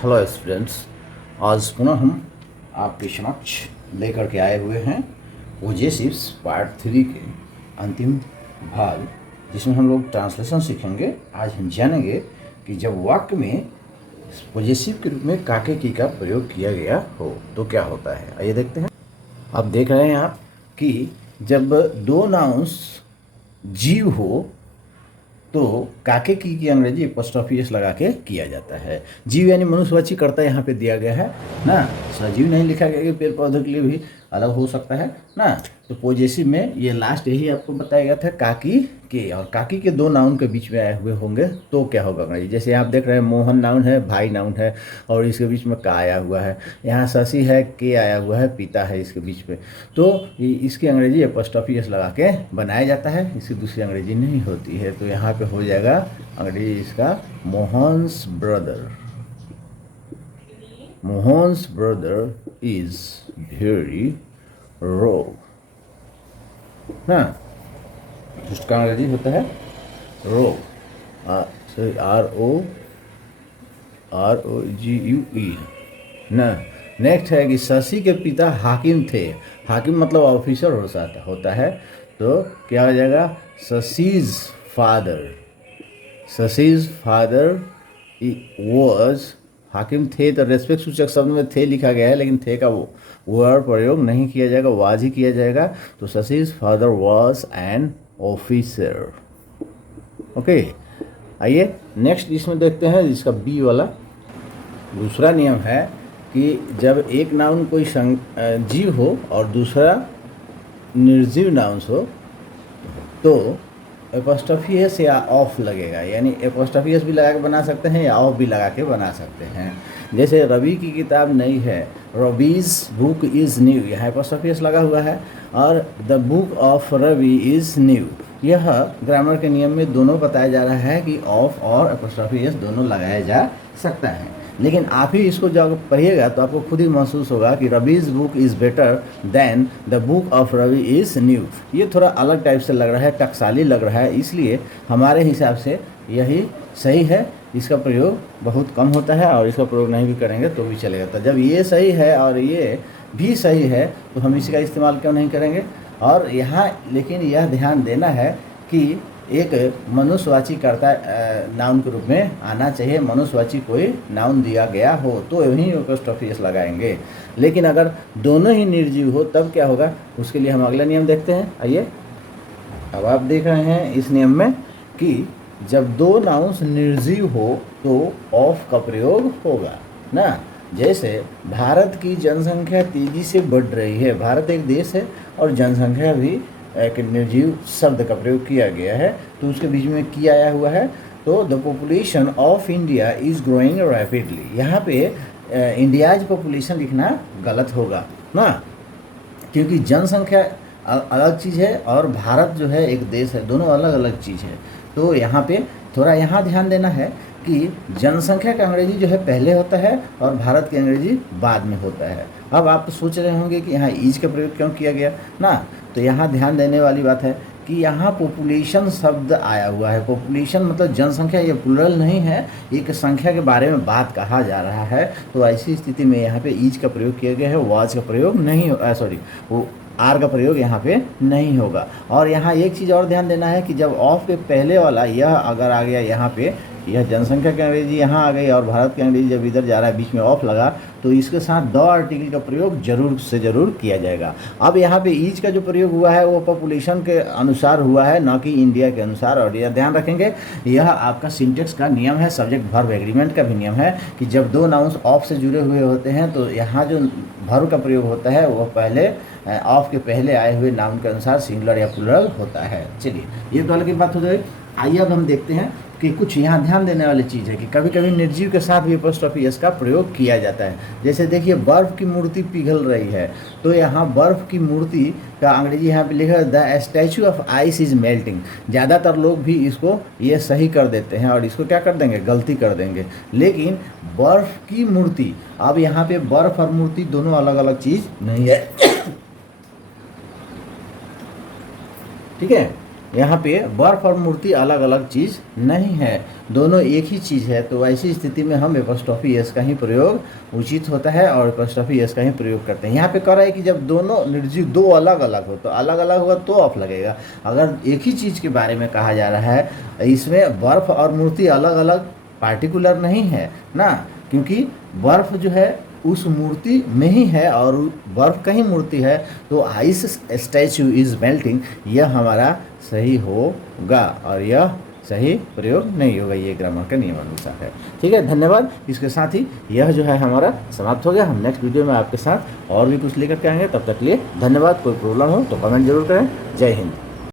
Hello students. आज पुनः हम आपके समक्ष लेकर के आए हुए हैं पोजेसिव्स पार्ट 3 के अंतिम भाग, जिसमें हम लोग ट्रांसलेशन सीखेंगे। आज हम जानेंगे कि जब वाक्य में पोजेसिव के रूप में काके की का प्रयोग किया गया हो तो क्या होता है। आइए देखते हैं। आप देख रहे हैं आप कि जब दो नाउन्स जीव हो तो काके की अंग्रेजी एपोस्ट्रोफी एस लगा के किया जाता है। जीव यानी मनुष्यवाची कर्ता यहाँ पे दिया गया है ना, सजीव नहीं लिखा गया कि पेड़ पौधों के लिए भी अलग हो सकता है ना। तो पोजेसिव में ये लास्ट यही आपको बताया गया था काकी के, और काकी के दो नाउन के बीच में आए हुए होंगे तो क्या होगा अंग्रेजी। जैसे आप देख रहे हैं मोहन नाउन है, भाई नाउन है और इसके बीच में का आया हुआ है, यहाँ शशि है, के आया हुआ है, पिता है इसके बीच में, तो इसकी अंग्रेजी एपोस्ट्रोफी एस लगा के बनाया जाता है, इसकी दूसरी अंग्रेजी नहीं होती है। तो यहाँ पे हो जाएगा अंग्रेजी इसका Mohan's brother. Mohan's brother is very रो ना, उसका अंग्रेजी होता है रो, ROGUE ना। नेक्स्ट है कि शशि के पिता हाकिम थे। हाकिम मतलब ऑफिसर होता है, तो क्या हो जाएगा शशिज फादर। शशिज फादर वॉज, हाकिम थे तो रेस्पेक्ट सूचक शब्द में थे लिखा गया है, लेकिन थे का वो वर्ड प्रयोग नहीं किया जाएगा, वाज ही किया जाएगा। तो Shashi's father was an officer. Okay, आइए नेक्स्ट इसमें देखते हैं इसका बी वाला। दूसरा नियम है कि जब एक नाउन कोई जीव हो और दूसरा निर्जीव नाउन हो तो एपोस्ट्रोफी एस या ऑफ लगेगा, यानी एपोस्ट्रोफी एस भी लगा के बना सकते हैं या ऑफ भी लगा के बना सकते हैं। जैसे रवि की किताब नई है, रवीज बुक इज़ न्यू, यहाँ एपोस्ट्रोफी एस लगा हुआ है, और the book of Ravi is new. यह ग्रामर के नियम में दोनों बताया जा रहा है कि ऑफ और एपोस्ट्रोफी एस दोनों लगाया जा सकता है, लेकिन आप ही इसको जब पढ़िएगा तो आपको खुद ही महसूस होगा कि Ravi's book is better than the book of Ravi is new. ये थोड़ा अलग टाइप से लग रहा है, टकसाली लग रहा है, इसलिए हमारे हिसाब से यही सही है। इसका प्रयोग बहुत कम होता है और इसका प्रयोग नहीं भी करेंगे तो भी चलेगा। तो जब ये सही है और ये भी सही है तो हम इसी का इस्तेमाल क्यों नहीं करेंगे। और यहाँ लेकिन यह ध्यान देना है कि एक मनुष्यवाची कर्ता नाउन के रूप में आना चाहिए। मनुष्यवाची कोई नाउन दिया गया हो तो वहीं एपोस्ट्रोफी एस लगाएंगे, लेकिन अगर दोनों ही निर्जीव हो तब क्या होगा, उसके लिए हम अगला नियम देखते हैं। आइए, अब आप देख रहे हैं इस नियम में कि जब दो नाउन्स निर्जीव हो तो ऑफ का प्रयोग होगा ना। जैसे भारत की जनसंख्या तेजी से बढ़ रही है, भारत एक देश है और जनसंख्या भी एक निर्जीव शब्द का प्रयोग किया गया है, तो उसके बीच में की आया हुआ है। तो the population of India is growing rapidly, यहाँ पे इंडियाज पॉपुलेशन लिखना गलत होगा ना, क्योंकि जनसंख्या अलग चीज़ है और भारत जो है एक देश है, दोनों अलग अलग चीज़ है। तो यहाँ पे थोड़ा यहाँ ध्यान देना है कि जनसंख्या का अंग्रेजी जो है पहले होता है और भारत की अंग्रेजी बाद में होता है। अब आप तो सोच रहे होंगे कि यहाँ ईज का प्रयोग क्यों किया गया ना, तो यहाँ ध्यान देने वाली बात है कि यहाँ पॉपुलेशन शब्द आया हुआ है। पॉपुलेशन मतलब जनसंख्या, ये प्लूरल नहीं है, एक संख्या के बारे में बात कहा जा रहा है। तो ऐसी स्थिति में यहाँ पे ईज का प्रयोग किया गया है, वाज का प्रयोग नहीं, वो आर का प्रयोग यहाँ पे नहीं होगा। और यहाँ एक चीज़ और ध्यान देना है कि जब ऑफ के पहले वाला यह अगर आ गया यहाँ पे, यह जनसंख्या की अंग्रेजी यहाँ आ गई और भारत की अंग्रेजी जब इधर जा रहा है बीच में ऑफ लगा, तो इसके साथ द आर्टिकल का प्रयोग जरूर से ज़रूर किया जाएगा। अब यहाँ पे ईज का जो प्रयोग हुआ है वो पॉपुलेशन के अनुसार हुआ है, ना कि इंडिया के अनुसार। और यह ध्यान रखेंगे, यह आपका सिंटेक्स का नियम है, सब्जेक्ट वर्ब एग्रीमेंट का भी नियम है कि जब दो नाउन्स ऑफ से जुड़े हुए होते हैं तो यहाँ जो वर्ब का प्रयोग होता है वो पहले ऑफ के पहले आए हुए नाउन के अनुसार सिंगुलर या प्लूरल होता है। चलिए, ये तो अलग की बात हो गई। आइए अब हम देखते हैं कि कुछ यहाँ ध्यान देने वाली चीज़ है कि कभी कभी निर्जीव के साथ भी एपोस्ट्रोफी एस का प्रयोग किया जाता है। जैसे देखिए, बर्फ़ की मूर्ति पिघल रही है, तो यहाँ बर्फ़ की मूर्ति का अंग्रेजी यहाँ पे लिखा है the statue of ice is melting. ज़्यादातर लोग भी इसको ये सही कर देते हैं और इसको क्या कर देंगे, गलती कर देंगे। लेकिन बर्फ़ की मूर्ति, अब यहाँ पे बर्फ़ और मूर्ति दोनों अलग अलग चीज़ नहीं है, ठीक है। यहाँ पे बर्फ और मूर्ति अलग अलग चीज़ नहीं है, दोनों एक ही चीज़ है। तो ऐसी स्थिति में हम एपॉस्ट्रोफी एस का ही प्रयोग उचित होता है और एपॉस्ट्रोफी एस का ही प्रयोग करते हैं। यहाँ पे कह रहा है कि जब दोनों निर्जीव दो अलग अलग हो, तो अलग अलग होगा तो ऑफ लगेगा। अगर एक ही चीज़ के बारे में कहा जा रहा है, इसमें बर्फ और मूर्ति अलग अलग पार्टिकुलर नहीं है ना, क्योंकि बर्फ जो है उस मूर्ति में ही है और बर्फ का ही मूर्ति है, तो आइस स्टैचू इज मेल्टिंग, यह हमारा सही होगा और यह सही प्रयोग नहीं होगा। ये ग्रामर का नियम अनुसार है। ठीक है, धन्यवाद। इसके साथ ही यह जो है हमारा समाप्त हो गया। हम नेक्स्ट वीडियो में आपके साथ और भी कुछ लेकर के आएंगे। तब तक के लिए धन्यवाद। कोई प्रॉब्लम हो तो कमेंट जरूर करें। जय हिंद।